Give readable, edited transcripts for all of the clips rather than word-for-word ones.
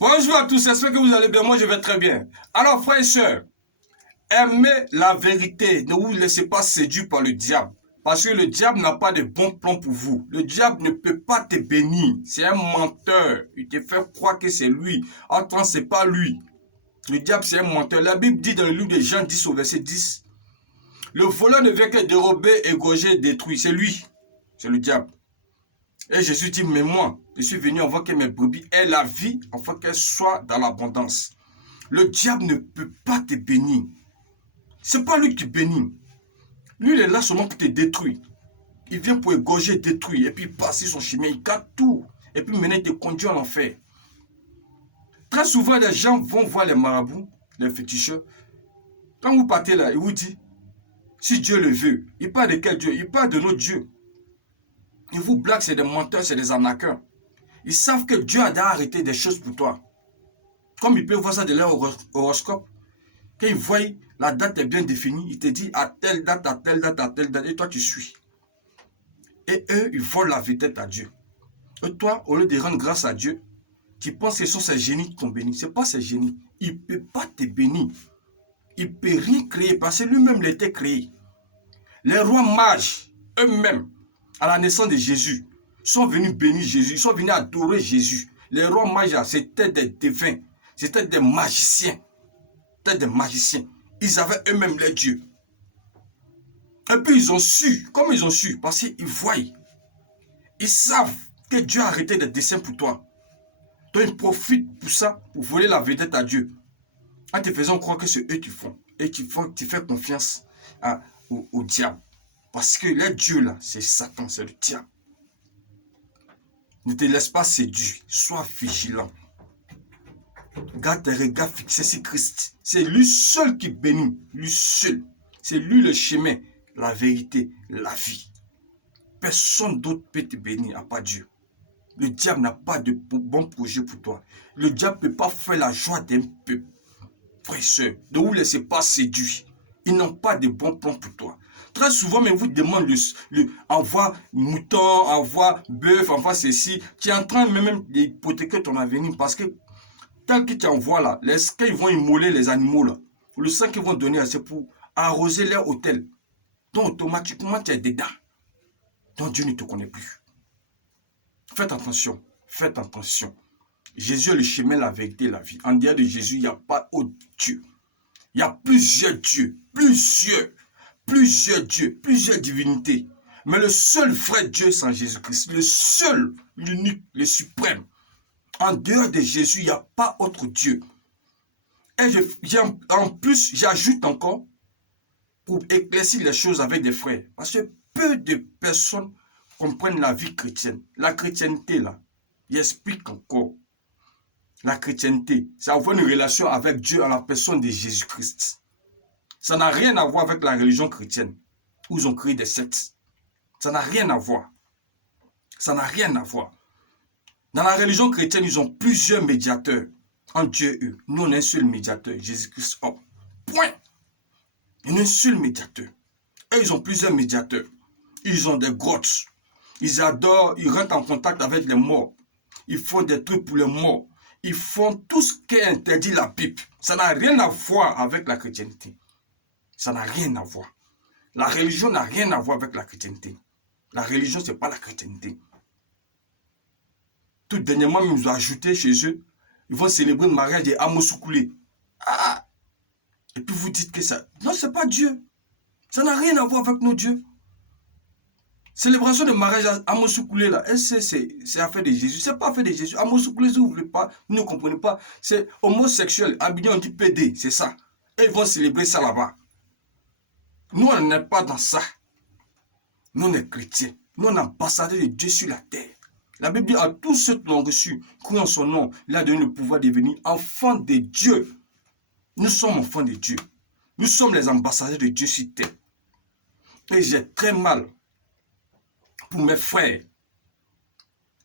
Bonjour à tous, j'espère que vous allez bien. Moi, je vais très bien. Alors, frères et sœurs, aimez la vérité. Ne vous laissez pas séduire par le diable. Parce que le diable n'a pas de bons plans pour vous. Le diable ne peut pas te bénir. C'est un menteur. Il te fait croire que c'est lui. En temps, c'est pas lui. Le diable, c'est un menteur. La Bible dit dans le livre de Jean 10 au verset 10, le voleur ne vient que dérober, égorger, détruire. C'est lui. C'est le diable. Et Jésus dit, mais moi, je suis venu afin que mes brebis aient la vie, afin qu'elles soient dans l'abondance. Le diable ne peut pas te bénir. C'est pas lui qui bénit. Lui, il est là seulement pour te détruire. Il vient pour égorger, détruire, et puis passer son chemin, il gâte tout. Et puis maintenant, il te conduit en enfer. Très souvent, les gens vont voir les marabouts, les féticheurs. Quand vous partez là, il vous dit, si Dieu le veut, il parle de quel Dieu? Il parle de notre Dieu. Ils vous blaguent, c'est des menteurs, c'est des arnaqueurs. Ils savent que Dieu a déjà arrêté des choses pour toi. Comme ils peuvent voir ça de leur horoscope. Quand ils voient la date est bien définie, il te dit à telle date, à telle date, à telle date, et toi tu suis. Et eux, ils volent la vedette à Dieu. Et toi, au lieu de rendre grâce à Dieu, tu penses que ce sont ces génies qui t'ont béni. Ce n'est pas ces génies. Il ne peut pas te bénir. Il ne peut rien créer parce que lui-même l'était créé. Les rois mages, eux-mêmes, à la naissance de Jésus, sont venus bénir Jésus, ils sont venus adorer Jésus. Les rois mages, c'était des devins, c'était des magiciens. C'était des magiciens. Ils avaient eux-mêmes les dieux. Et puis ils ont su, comme ils ont su, parce qu'ils voient, ils savent que Dieu a arrêté des desseins pour toi. Donc ils profitent pour ça, pour voler la vedette à Dieu. En te faisant croire que c'est eux qui font. Et tu fais confiance au diable. Parce que les dieux là, c'est Satan, c'est le diable. Ne te laisse pas séduire, sois vigilant. Garde tes regards fixés sur Christ. C'est lui seul qui bénit, lui seul. C'est lui le chemin, la vérité, la vie. Personne d'autre peut te bénir à part Dieu. Le diable n'a pas de bon projet pour toi. Le diable ne peut pas faire la joie d'un peuple. Frères et sœurs, ne vous laissez pas séduire. Ils n'ont pas de bons plans pour toi. Très souvent, mais vous demandent envoie mouton, envoie bœuf, envoie ceci. Tu es en train même d'hypothéquer ton avenir parce que tel que tu envoies là, quand ils vont immoler les animaux là, le sang qu'ils vont donner, c'est pour arroser leur hôtel. Donc automatiquement, tu es dedans. Donc Dieu ne te connaît plus. Faites attention, faites attention. Jésus est le chemin, la vérité, la vie. En dehors de Jésus, il n'y a pas autre Dieu. Il y a plusieurs dieux, plusieurs dieux, plusieurs divinités. Mais le seul vrai Dieu, c'est Jésus-Christ. Le seul, l'unique, le suprême. En dehors de Jésus, il n'y a pas autre Dieu. Et en plus, j'ajoute encore, pour éclaircir les choses avec des frères, parce que peu de personnes comprennent la vie chrétienne. La chrétienté, là, il explique encore. La chrétienté, c'est avoir une relation avec Dieu en la personne de Jésus-Christ. Ça n'a rien à voir avec la religion chrétienne, où ils ont créé des sectes. Ça n'a rien à voir. Ça n'a rien à voir. Dans la religion chrétienne, ils ont plusieurs médiateurs. En Dieu, eux. Nous, on a un seul médiateur, Jésus-Christ. Oh. Point. Il y a un seul médiateur. Et ils ont plusieurs médiateurs. Ils ont des grottes. Ils adorent, ils rentrent en contact avec les morts. Ils font des trucs pour les morts. Ils font tout ce qu'interdit la Bible. Ça n'a rien à voir avec la chrétienté. Ça n'a rien à voir. La religion n'a rien à voir avec la chrétienté. La religion, ce n'est pas la chrétienté. Tout dernièrement, ils nous ont ajouté chez eux, ils vont célébrer le mariage de Amosoukoulé. Ah! Et puis vous dites que ça... Non, ce n'est pas Dieu. Ça n'a rien à voir avec nos dieux. Célébration de mariage à Amosoukoulé, là, c'est affaire de Jésus. Ce n'est pas affaire de Jésus. Amosoukoulé, si vous ne voulez pas, vous ne comprenez pas. C'est homosexuel. À Abidjan, on dit PD, c'est ça. Et ils vont célébrer ça là-bas. Nous, on n'est pas dans ça. Nous, on est chrétiens. Nous, on est ambassadeurs de Dieu sur la terre. La Bible dit à tous ceux qui l'ont reçu, croient en son nom, il a donné le pouvoir de devenir enfants de Dieu. Nous sommes enfants de Dieu. Nous sommes les ambassadeurs de Dieu sur terre. Et j'ai très mal pour mes frères.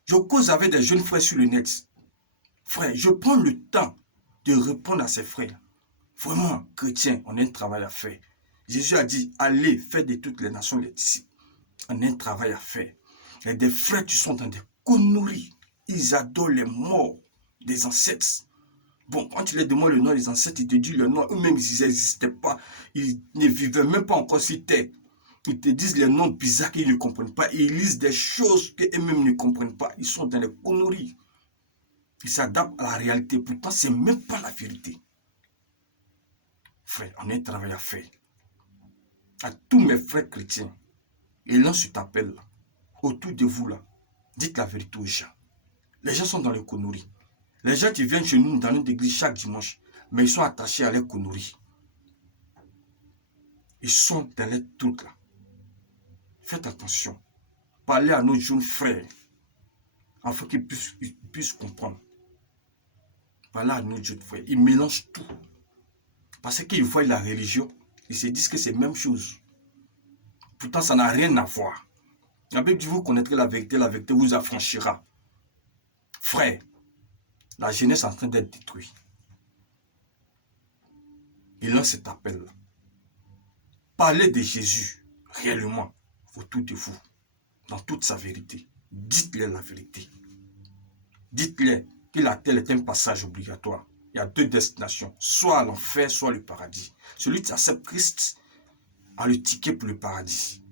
Je cause avec des jeunes frères sur le net. Frère, je prends le temps de répondre à ces frères. Vraiment, chrétiens, on a un travail à faire. Jésus a dit, allez, faites de toutes les nations les disciples. On a un travail à faire. Il y a des frères qui sont dans des conneries. Ils adorent les morts. des ancêtres. Bon, quand tu leur demandes le nom des ancêtres, ils te disent le nom. Eux-mêmes, ils n'existaient pas. Ils ne vivaient même pas encore sur terre. Ils te disent les noms bizarres qu'ils ne comprennent pas. Ils lisent des choses qu'eux-mêmes ne comprennent pas. Ils sont dans les conneries. Ils s'adaptent à la réalité. Pourtant, ce n'est même pas la vérité. Frère, on a un travail à faire. À tous mes frères chrétiens, et lance cet appel là, autour de vous là, dites la vérité aux gens. Les gens sont dans les conneries. Les gens qui viennent chez nous dans notre église chaque dimanche, mais ils sont attachés à les conneries. Ils sont dans les trucs là. Faites attention. Parlez à nos jeunes frères, afin qu'ils puissent comprendre. Parlez à nos jeunes frères. Ils mélangent tout. Parce qu'ils voient la religion, ils se disent que c'est la même chose. Pourtant, ça n'a rien à voir. La Bible dit, vous connaîtrez la vérité vous affranchira. Frère, la jeunesse est en train d'être détruite. Il lance cet appel-là. Parlez de Jésus, réellement, autour de vous, dans toute sa vérité. Dites-leur la vérité. Dites-leur que la terre est un passage obligatoire. Il y a deux destinations, soit l'enfer, soit le paradis. Celui qui accepte Christ a le ticket pour le paradis.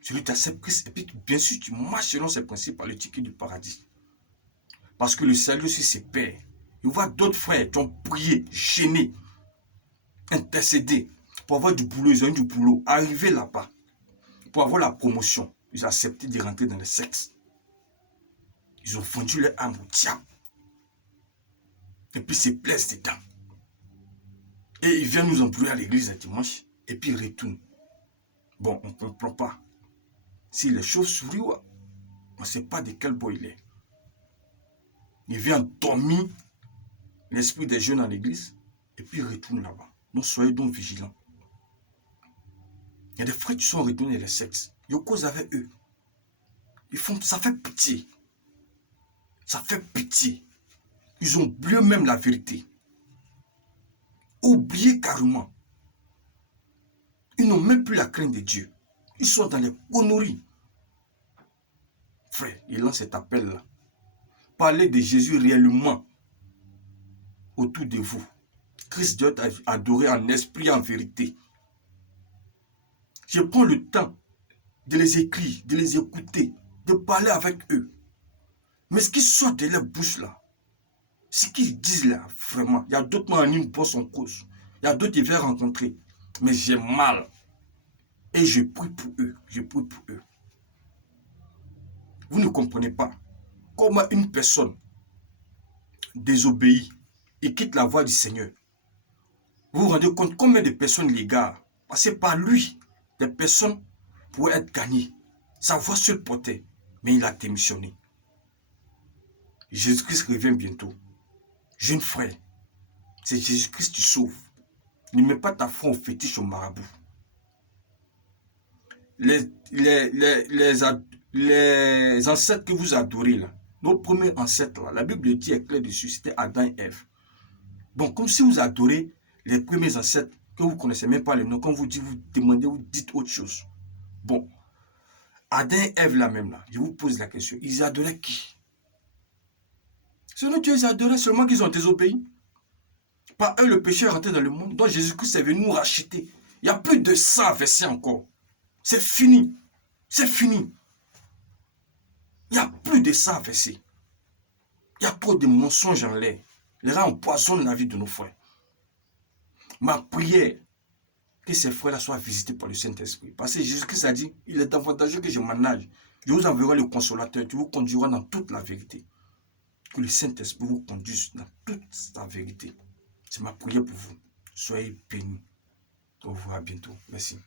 Celui qui accepte Christ, et puis bien sûr, tu marches selon ses principes à le ticket du paradis. Parce que le salut, c'est ses pères. Il voit d'autres frères qui ont prié, gêné, intercédé pour avoir du boulot. Ils ont eu du boulot. Arriver là-bas, pour avoir la promotion, ils ont accepté de rentrer dans le sexe. Ils ont vendu leur âme au diable. Et puis, ils se plaisent dedans. Et ils viennent nous embrouiller à l'église un dimanche. Et puis, ils retournent. Bon, on ne comprend pas. S'il est chauve-souris, on ne sait pas de quel bois il est. Il vient dormir l'esprit des jeunes à l'église. Et puis, il retourne là-bas. Donc, soyez donc vigilants. Il y a des frères qui sont retournés dans le sexe. Ils causent avec eux. Ça fait pitié. Ça fait pitié. Ils ont oublié même la vérité. Oublié carrément. Ils n'ont même plus la crainte de Dieu. Ils sont dans les conneries. Frère, il lance cet appel-là. Parlez de Jésus réellement autour de vous. Christ doit être adoré en esprit et en vérité. Je prends le temps de les écrire, de les écouter, de parler avec eux. Mais ce qui sort de leur bouche là, ce qu'ils disent là, vraiment, il y a d'autres qui une bosse en cause. Il y a d'autres qui vont rencontrer. Mais j'ai mal. Et je prie pour eux. Je prie pour eux. Vous ne comprenez pas comment une personne désobéit et quitte la voie du Seigneur. Vous vous rendez compte combien de personnes l'égarent? Parce que par lui, des personnes pourraient être gagnées. Sa voix se portait, mais il a démissionné. Jésus-Christ revient bientôt. Jeune frère, c'est Jésus-Christ qui sauve. Ne mets pas ta foi au fétiche au marabout. Les ancêtres que vous adorez là, nos premiers ancêtres là, la Bible dit est claire dessus, c'était Adam et Ève. Bon, comme si vous adorez les premiers ancêtres que vous ne connaissez même pas le nom, quand vous dites, vous demandez, vous dites autre chose. Bon, Adam et Ève là même là, je vous pose la question, ils adoraient qui? Selon Dieu, ils adoraient seulement qu'ils ont désobéi. Par eux, le péché est rentré dans le monde, donc Jésus-Christ est venu nous racheter. Il n'y a plus de sang à verser encore. C'est fini. C'est fini. Il n'y a plus de sang à verser. Il y a trop de mensonges en l'air. Les gens empoisonnent la vie de nos frères. Ma prière, que ces frères-là soient visités par le Saint-Esprit. Parce que Jésus-Christ a dit, il est avantageux que je m'en nage. Je vous enverrai le consolateur qui vous conduira dans toute la vérité. Que le Saint-Esprit vous conduise dans toute la vérité. C'est ma prière pour vous. Soyez bénis. Au revoir, à bientôt. Merci.